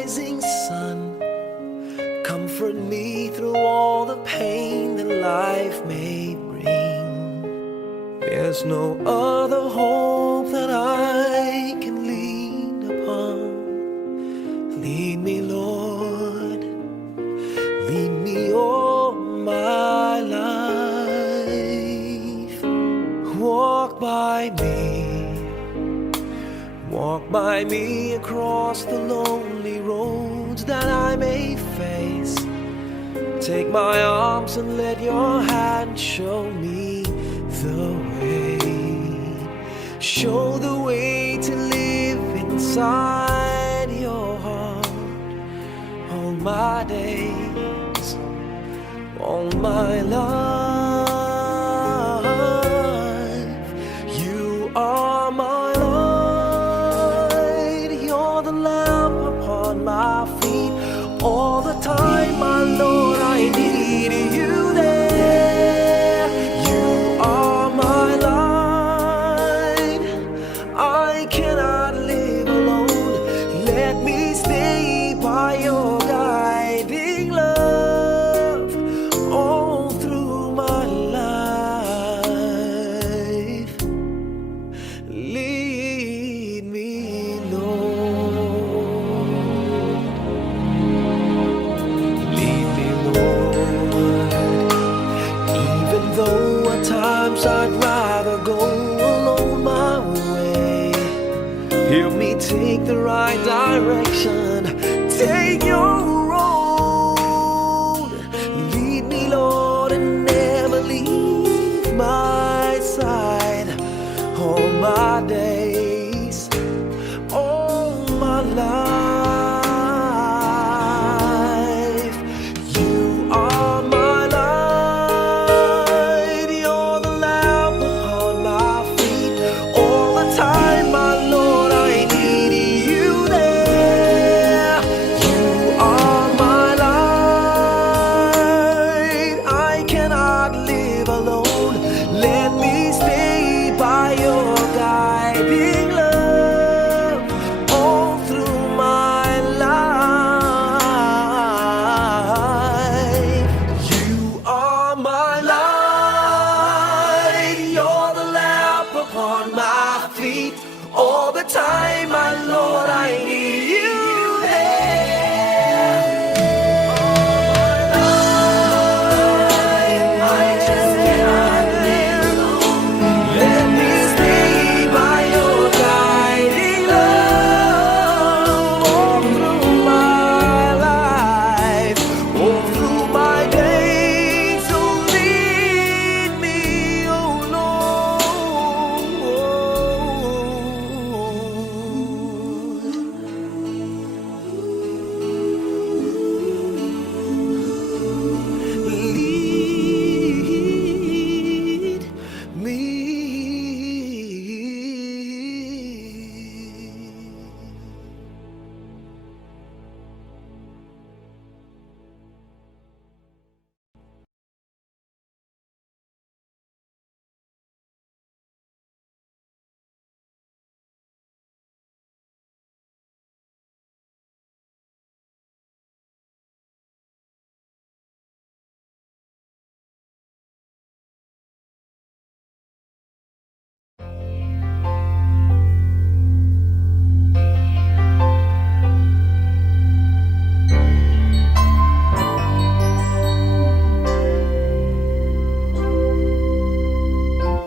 rising sun. Comfort me through all the pain that life may bring. There's no other hope that I can lean upon. Lead me, Lord, lead me all my life. Walk by me across the lonely roads that I may face. Take my arms and let your hand show me the way. Show the way to live inside your heart all my days, all my life. You are my light, you're the lamp upon my feet. All the time, my Lord, I need you there. You are my light, I cannot live alone. Let me stay by your guiding love all through my life. Lead me, Lord. Lead me, Lord. Even though at times I'd rather go alone my way, help me take the right direction. Take your road. Lead me, Lord, and never leave my side. All my days, all my life. You are my light, you're the lamp upon my feet. All the time, my Lord, I need you there. You are my light, I cannot live alone. Let me stay by your guiding love all through my life. You are my light, you're the lamp upon my feet. All the time, my Lord, I need you there. I just cannot live alone. Let me stay by your guiding love all through my life, all through my days. So lead me, oh Lord. Lead me.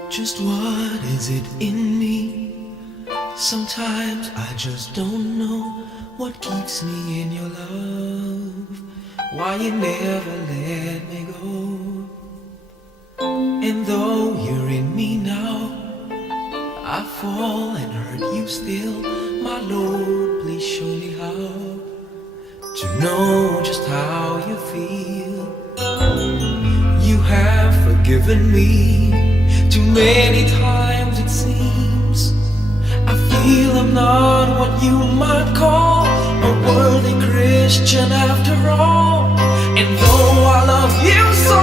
Just what is it in me? Sometimes I just don't know what keeps me in your love. Why you never let me go. And though you're in me now, I fall and hurt you still. My Lord, please show me how to know just how you feel. You have forgiven me too many times, it seems. I feel I'm not what you might call a worthy Christian after all. And though I love you so,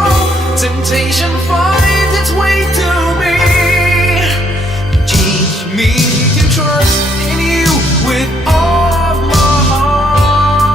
temptation finds its way to me. Teach me to trust in you with all of my heart.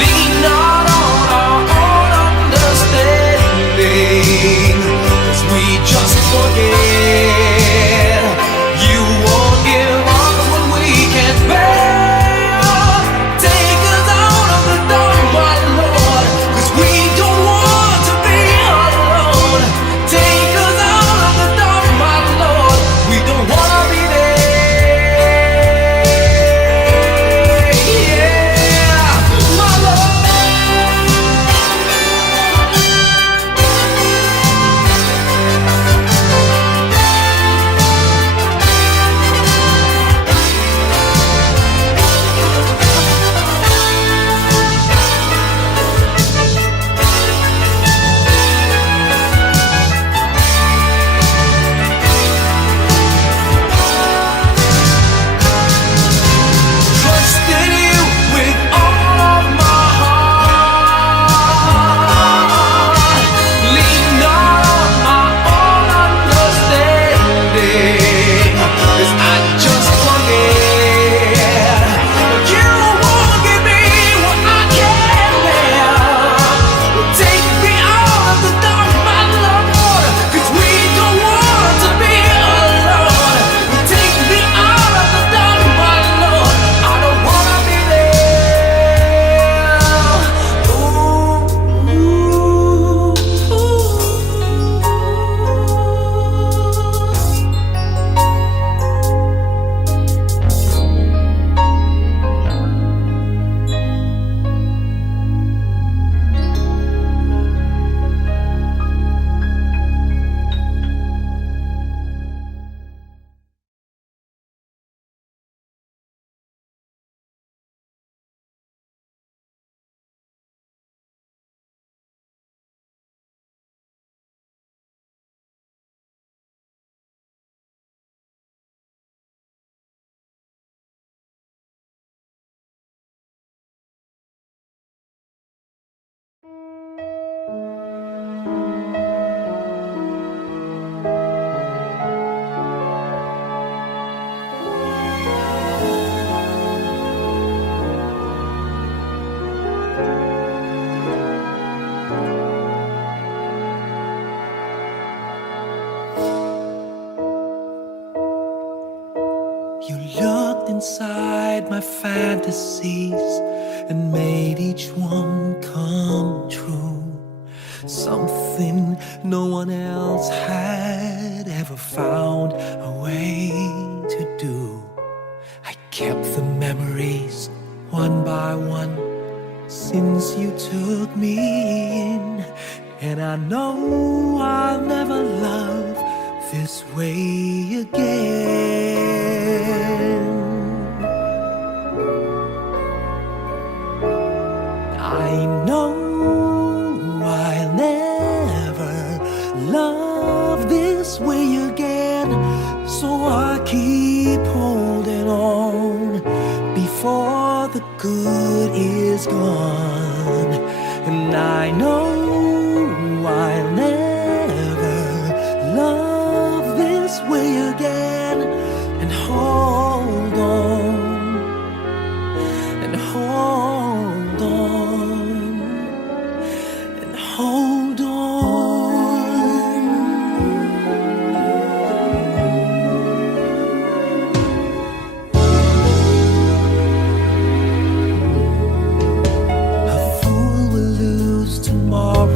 Lean not on our own understanding, 'cause we just forget. You won't give us what we can't bear. Take us out of the dark, my Lord, 'cause we don't want to be alone. Take us out of the dark, my Lord, we don't wanna be there. Yeah, my Lord. Trust in you with all of my heart. Lean not on my own understanding, 'cause I just forget. You won't give me what I can't bear. Take me out of the dark, my Lord, 'cause we don't want to be alone. Take me out of the dark, my Lord, I don't wanna be there. Ooh, ooh, ooh. You looked inside my fantasies and made each one come true. Something no one else had ever found a way to do. I kept the memories one by one since you took me in, and I know I'll never love this way again. I know I'll never love this way again, so I keep holding on before the good is gone. And I know I'll never love this way again, and hold on, and hold on, and hold on. A fool will lose tomorrow,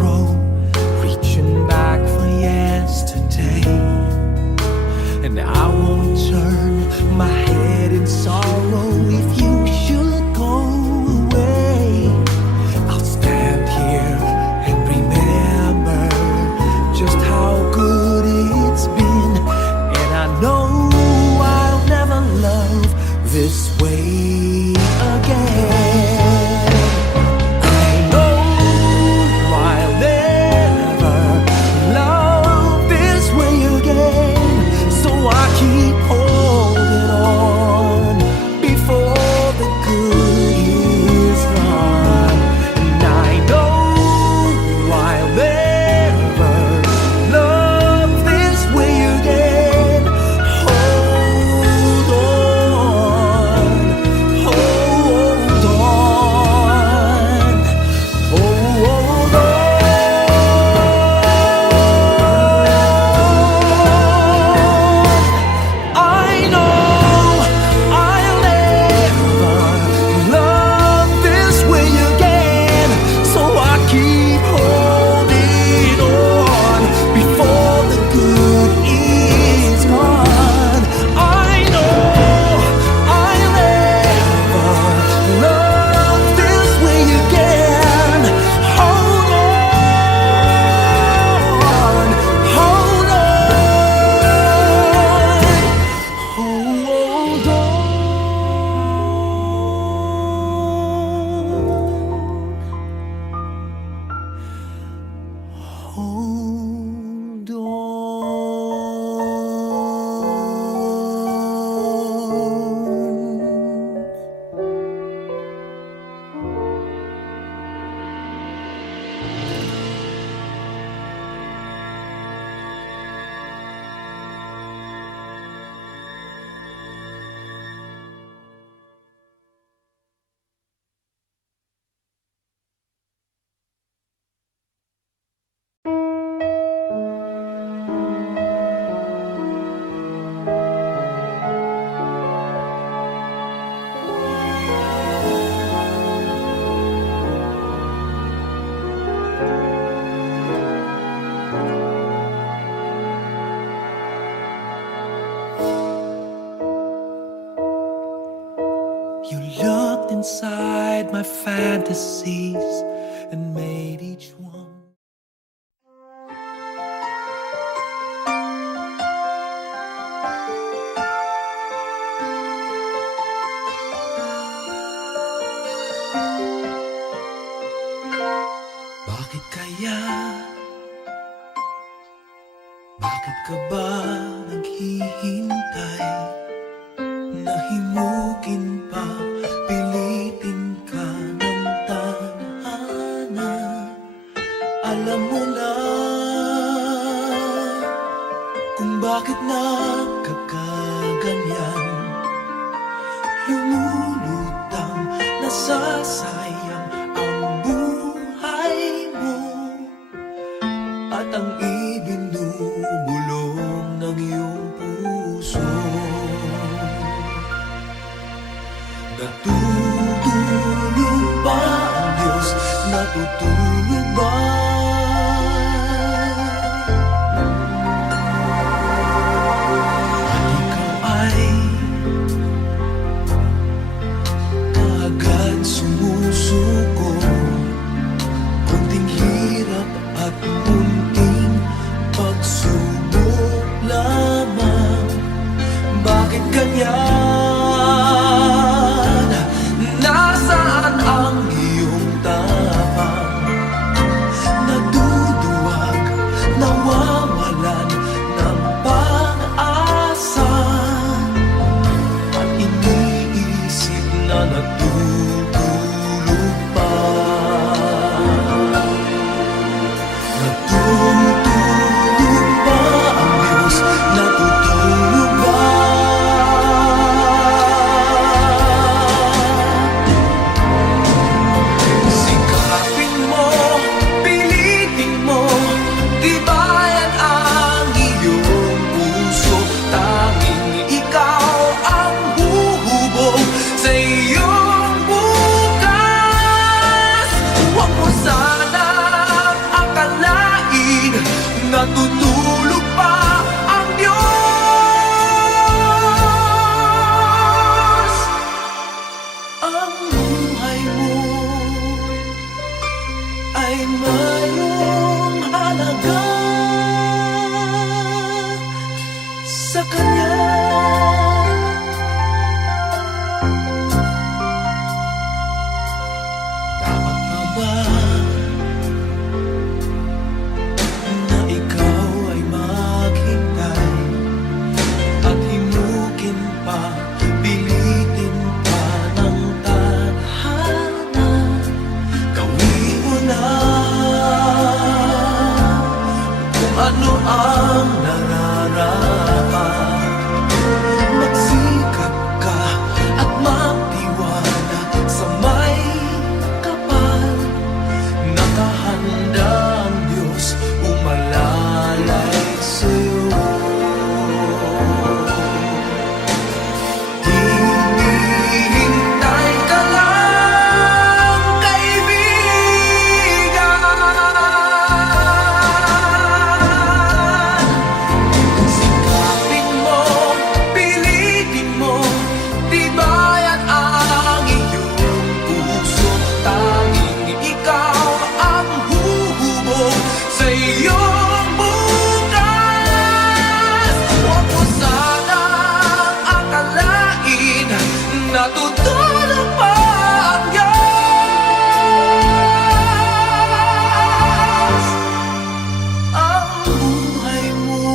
my fantasies and made each one. Bakit kaya? Bakit ka ba naghihintay? Nahimukin pa, pilitin ka ng tadhana. Alam mo na kung bakit nagkakaganyan. Lumulutang, nasasayang ang buhay mo at ang ibinubulong ng iyong puso. Natutulog ba ang Diyos? Natutulog ba? At ikaw ay kaagad sumusuko. Kunting hirap at munting pagsubok lamang. Bakit ganyan? Nasaan ang iyong tapang? Naduduwag, nawawalan ng pag-asa. At iniisip na natutulog pa. Natutulog ba ang Diyos? Natutulog ba? Sikapin mo, pilitin mo, tibayan ang iyong puso. Tanging ikaw ang huhubog sa iyong bukas. Huwag mo sanang akalain natutulog pa ang Diyos. Ang buhay mo ay mayroong halaga sa Kanya. Dapat na ba na ikaw ay maghintay at himukin pa, pilitin pa ng tadhana? Gawin mo na kung ano ang nararapat. Magsikap ka at magtiwala sa may kapal. Nakahanda ang Diyos umalalay sa'yo. Hinihintay ka lang, kaibigan. Sikapin mo, pilitin mo, tibayan ang iyong puso. Tanging ikaw ang huhubog sa iyong bukas. Huwag mo sanang akalain natutulog pa ang Diyos. Ang buhay mo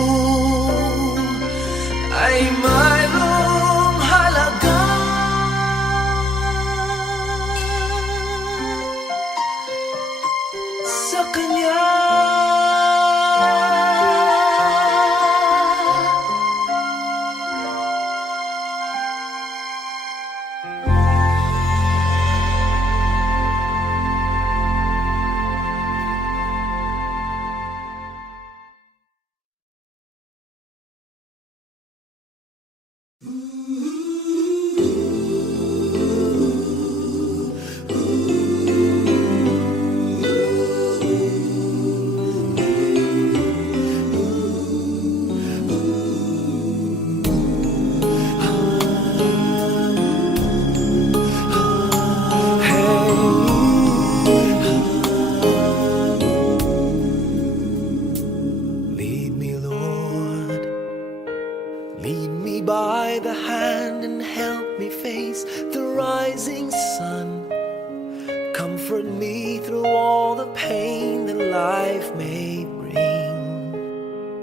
ay mayroong halaga sa Kanya. through all the pain that life may bring.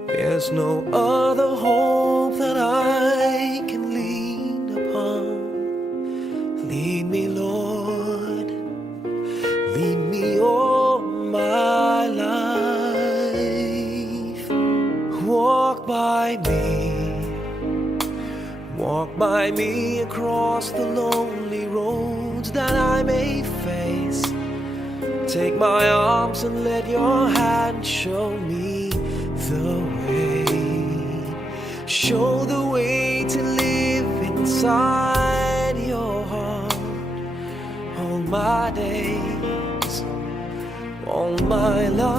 There's no other hope that I can lean upon. Lead me, Lord, lead me all my life. Walk by me across the lonely roads that I may face. Take my arms and let your hand show me the way. Show the way to live inside your heart all my days, all my life.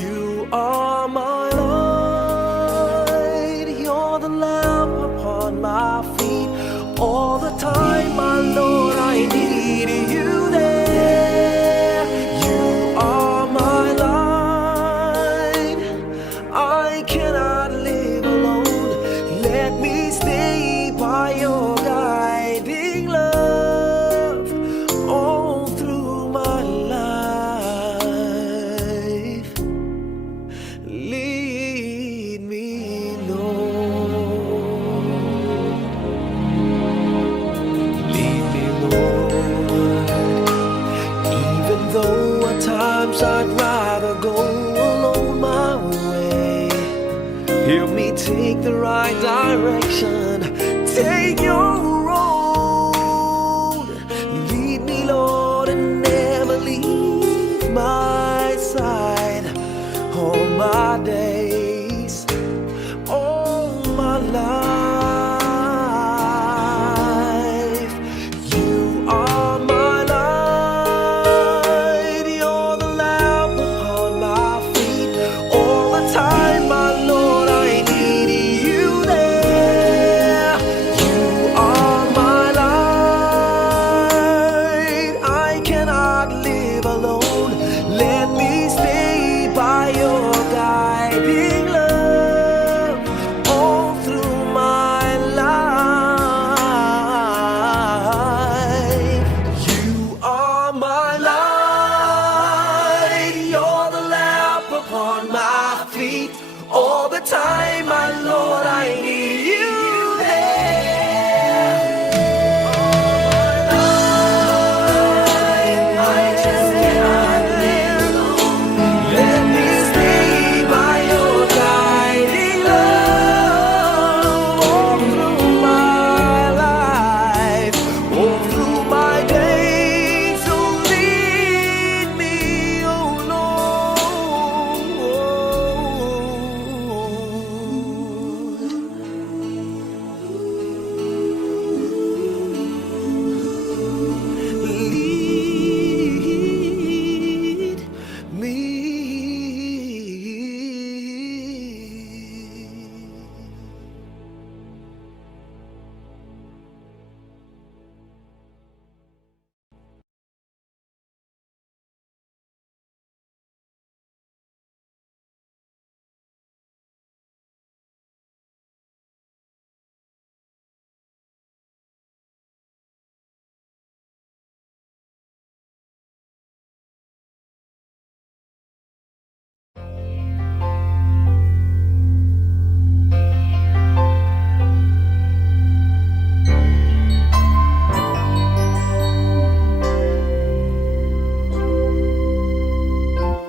You are my light, you're the lamp upon my feet. All the time, my Lord, I need you there. You are my light, I cannot live alone. Let me stay by your guiding love all through my life. Lead me, Lord. Lead me, Lord. Even though at times I'd rather go alone my way, help me take the right direction. Take your road. Lead me, Lord, and never leave my side. All my days, all my life. You are my light, you're the lamp upon my feet. All the time, my Lord, I need you there. You are my light, I cannot live alone. Let me stay by your guiding love all through my life. You are my light, you're the lamp upon my feet. All the time, my Lord, I need you there. I just cannot live alone. Let me stay by your guiding love all through my life, all through my days. So lead me, oh Lord. Lead me.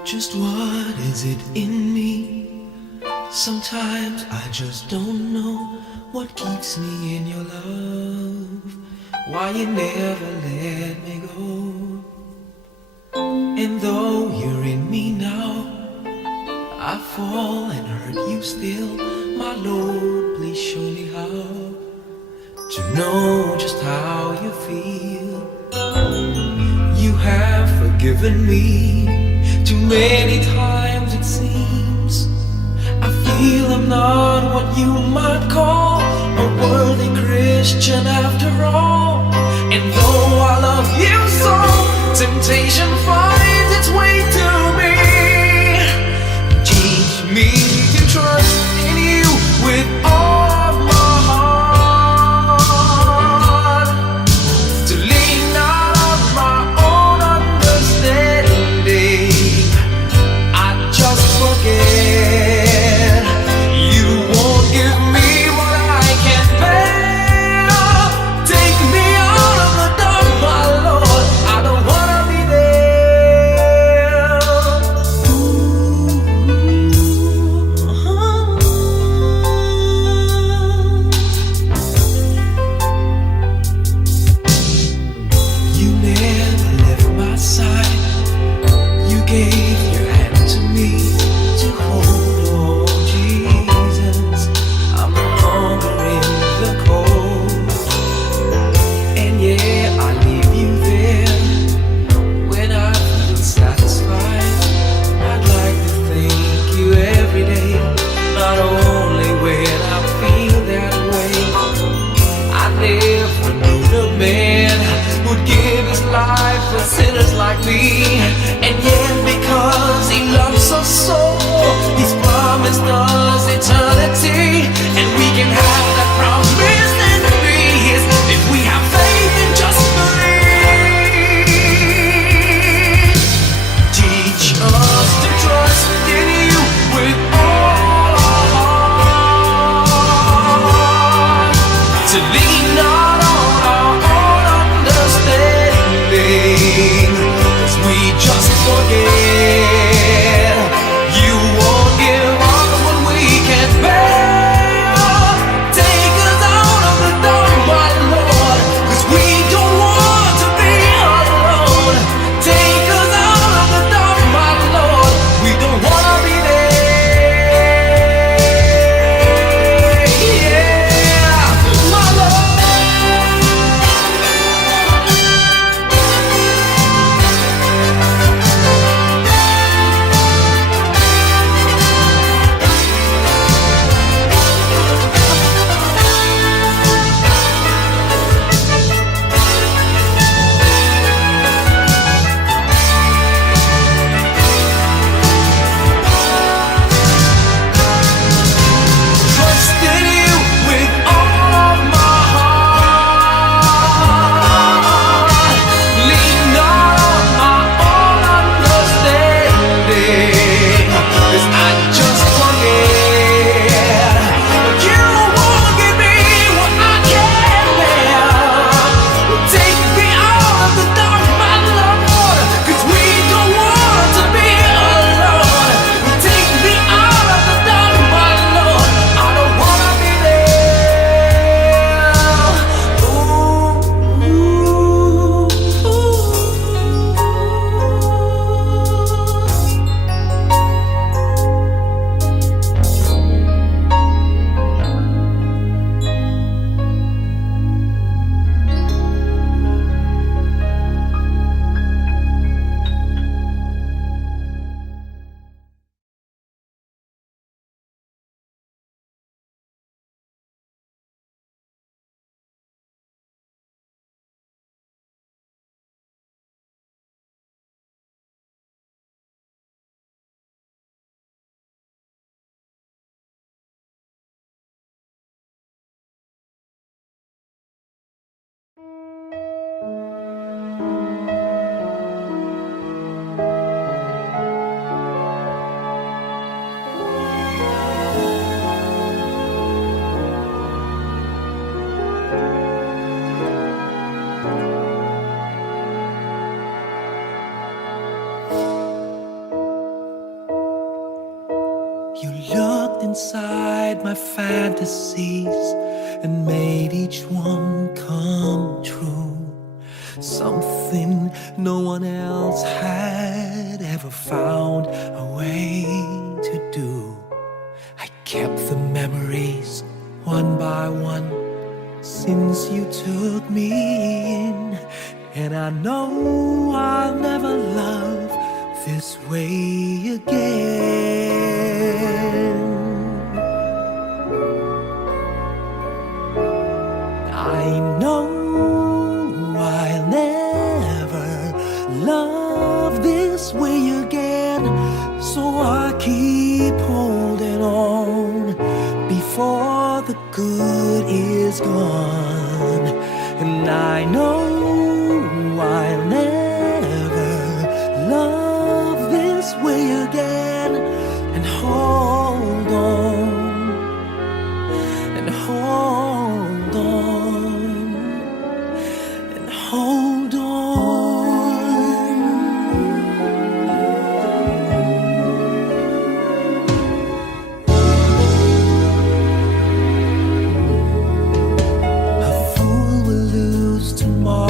Just what is it in me? Sometimes I just don't know what keeps me in your love. Why you never let me go. And though you're in me now, I fall and hurt you still. My Lord, please show me how to know just how you feel. You have forgiven me too many times, it seems. I feel I'm not what you might call a worthy Christian after all. And though I love you so, temptation finds its way to me. Teach me to trust in you with all of my heart, to lean me. And yet because he loves us so, he's promised us eternity. And we can have that promise and be his if we have faith and just believe. Teach us to trust in you with all our heart, to lean not on our own understanding, 'cause we just forget you won't give us what we can't bear. Take us out of the dark, my Lord, 'cause we don't want to be alone. Take us out of the dark, my Lord, we don't want to be there. Yeah, my Lord. Trust in you with all of my heart. Lean not on my own understanding, 'cause I just forget you won't give me what I can't bear. Take me out of the dark, my Lord, 'cause we don't want to be alone. Take me out of the dark, my Lord, I don't wanna be there. Ooh, you looked inside my fantasies and made each one come true. Something no one else had ever found a way to do. I kept the memories one by one since you took me in, and I know I'll never love this way again. I know I'll never love this way again, so I keep holding on before the good is gone. And I know I'll never love this way again, and hold on, and hold on, and hold on. A fool will lose tomorrow,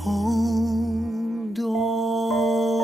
hold on.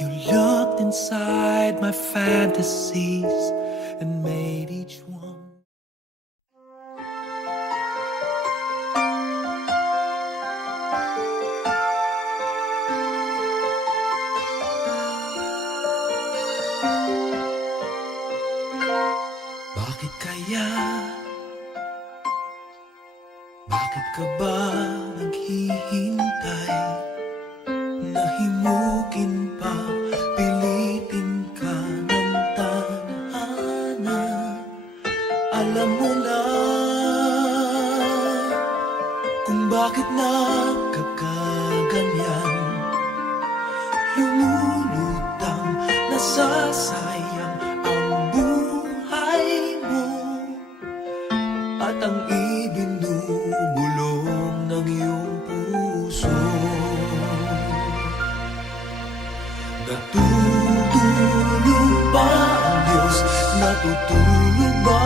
You looked inside my fantasies and made each one. Bakit kaya? Bakit ka ba naghihintay? Nahimukin pa, pilitin ka ng tadhana. Alam mo na kung bakit nagkakaganyan. Lumulutang, nasasayang ang buhay mo at ang ibinubulong ng iyong puso. Natutulog ba ang Diyos? Natutulog ba?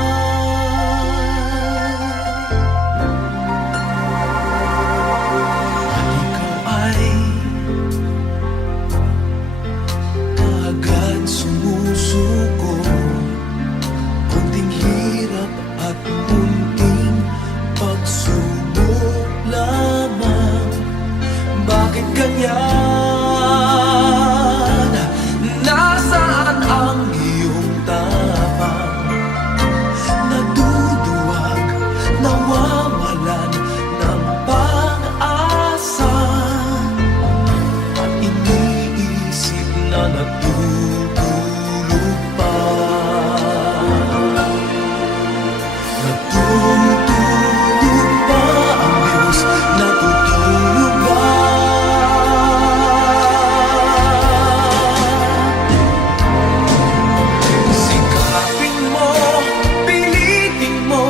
At ikaw ay kaagad sumusuko. Kunting hirap at munting pagsubok lamang. Bakit ganyan? Nasaan ang iyong tapang? Naduduwag, nawawalan ng pag-asa. At iniisip na natutulog pa. Natutulog ba ang Diyos? Natutulog ba? Sikapin mo, pilitin mo,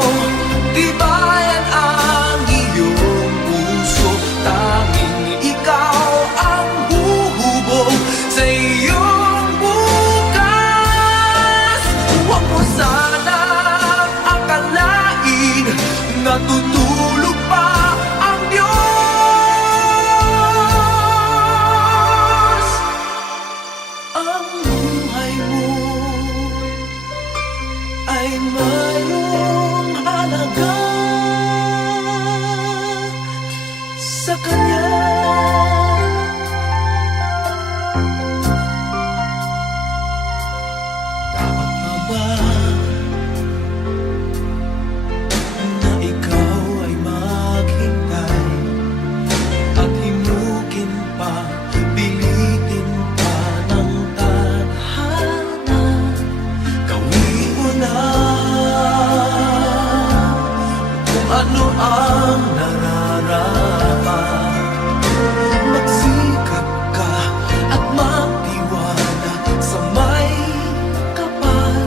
tibayan ang iyong puso. Tanging ikaw ang huhubog sa iyong bukas. Huwag mo sanang akalain natutulog pa ang Diyos. Ang buhay mo ay mayroong halaga sa Kanya. Dapat pa ba na ikaw ay maghintay at himukin pa, pilitin pa ng tadhana? Gawin mo na kung ano ang nararapat. Magsikap ka at magtiwala sa may kapal.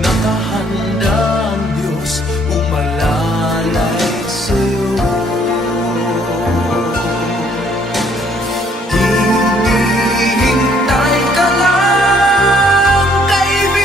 Nakahanda ang Diyos umalalay sa'yo. Hinihintay ka lang, kaibigan.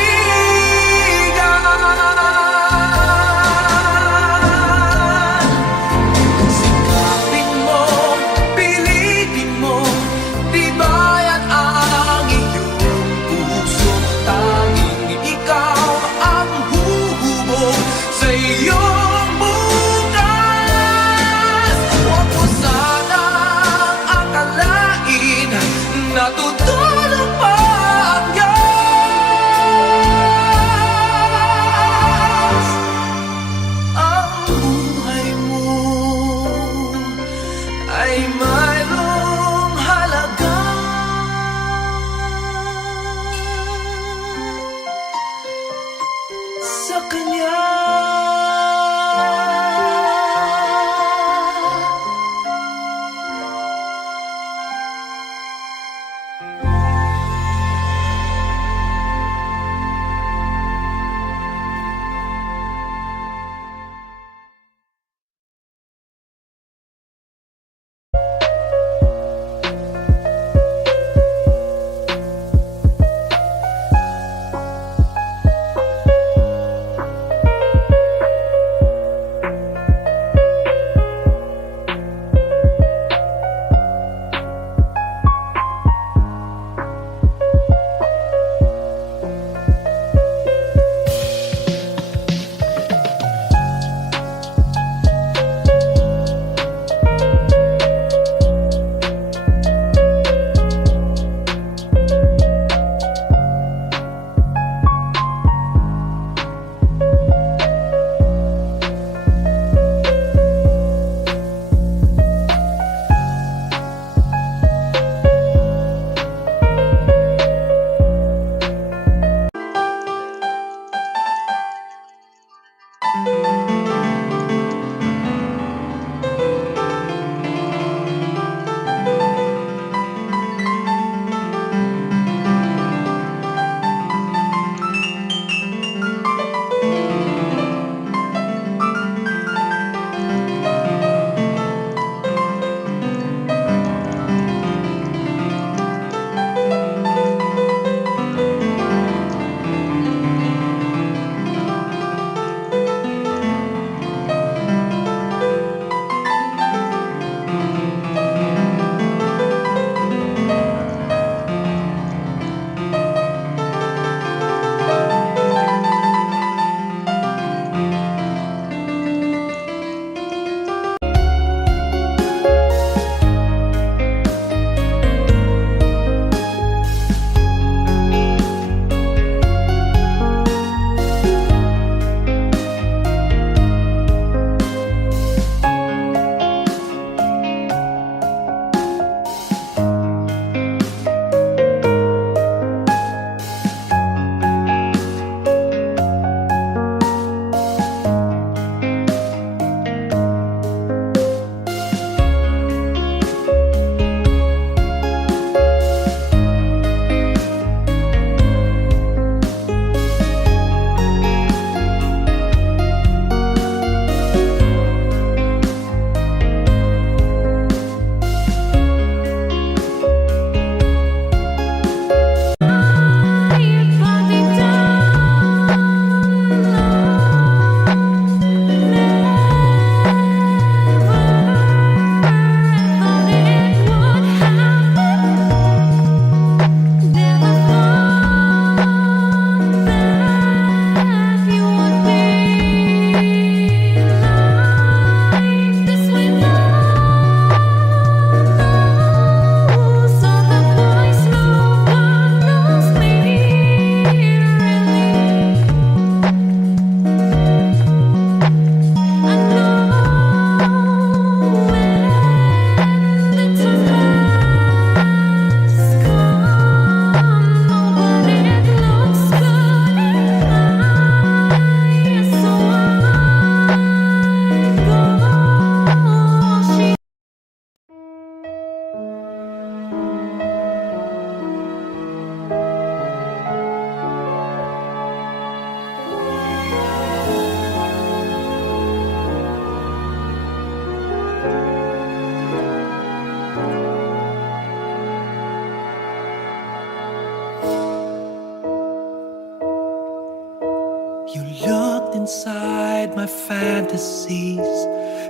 fantasies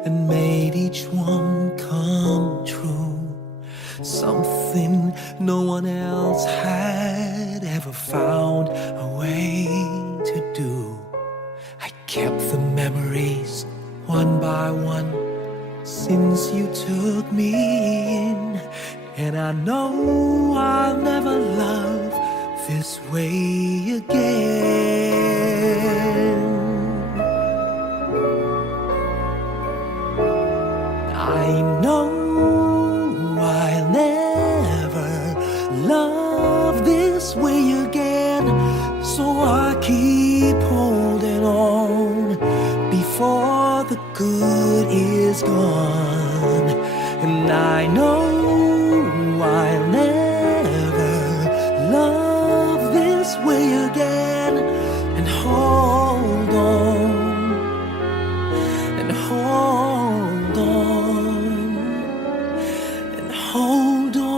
and made each one come true. Something no one else had ever found a way to do. I kept the memories one by one since you took me in, and I know I'll never love this way again. I know I'll never love this way again, so I keep holding on before the good is gone. And I know I'll never love this way again, and hold on, and hold on, and hold on.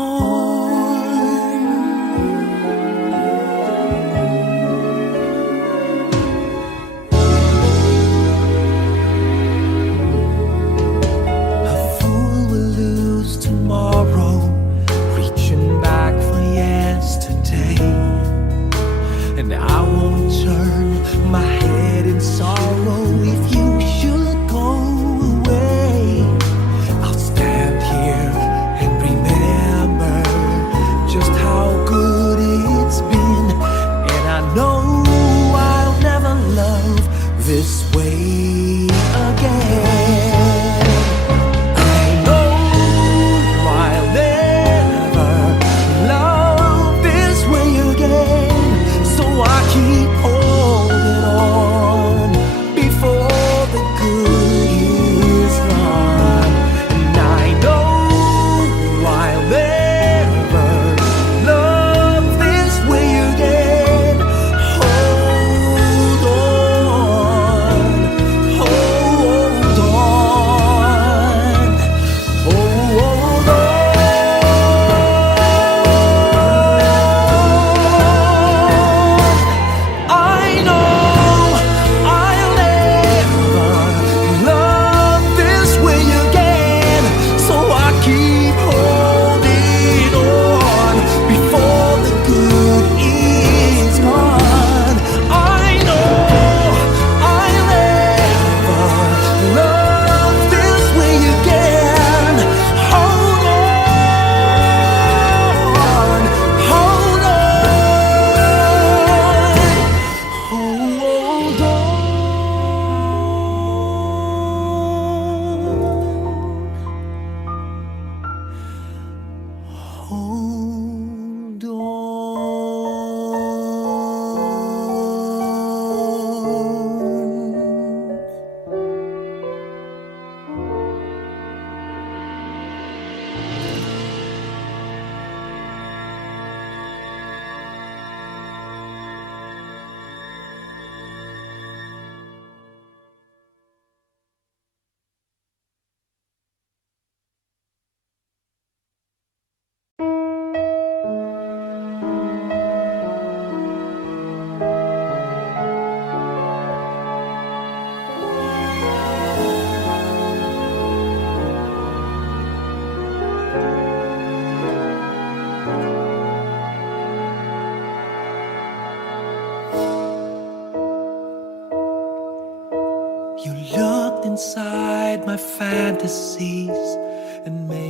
A fool will lose tomorrow, reaching back for yesterday, and I won't turn my head in sorrow if you should go away. I'll stand here and remember just how good it's been, and I know I'll never love this way again. I know I'll never love this way again, so I keep holding on before the good is gone. And I know I'll never love this way again. Hold on, hold on, hold on. I know I'll never love this way again, so I keep holding on before the good is gone. I know I'll never love this way again. Hold on, hold on, hold on, hold on. You looked inside my fantasies and made